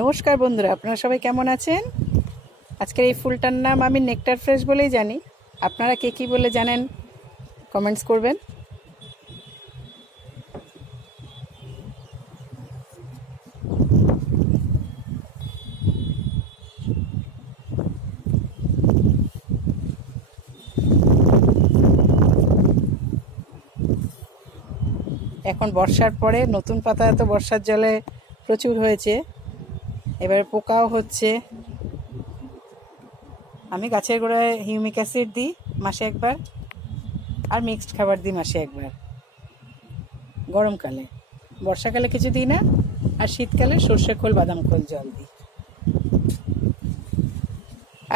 নমস্কার বন্ধুরা, আপনারা সবাই কেমন আছেন? আজকের এই ফুলটার নাম আমি নেকটার ফ্রেশ বলেই জানি। আপনারা কে কী বলে জানেন কমেন্টস করবেন। এখন বর্ষার পরে নতুন পাতা তো বর্ষার জলে প্রচুর হয়েছে, এবারে পোকাও হচ্ছে। আমি গাছের গোড়ায় হিউমিক অ্যাসিড দিই মাসে একবার, আর মিক্সড খাবার দিই মাসে একবার। গরমকালে, বর্ষাকালে কিছু দিই না, আর শীতকালে সর্ষে খোল বাদাম খোল জল দিই।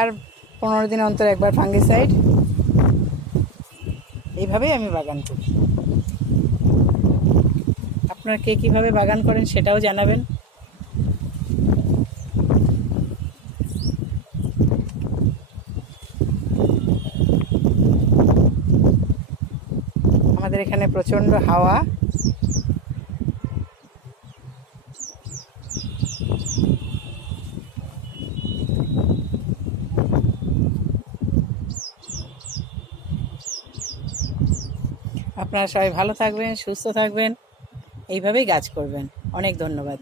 আর 15 দিন অন্তর একবার ফাঙ্গিসাইড। এইভাবেই আমি বাগান করি। আপনারা কে কীভাবে বাগান করেন সেটাও জানাবেন। আমাদের এখানে প্রচণ্ড হাওয়া। আপনারা সবাই ভালো থাকবেন, সুস্থ থাকবেন, এইভাবেই গাছ করবেন। অনেক ধন্যবাদ।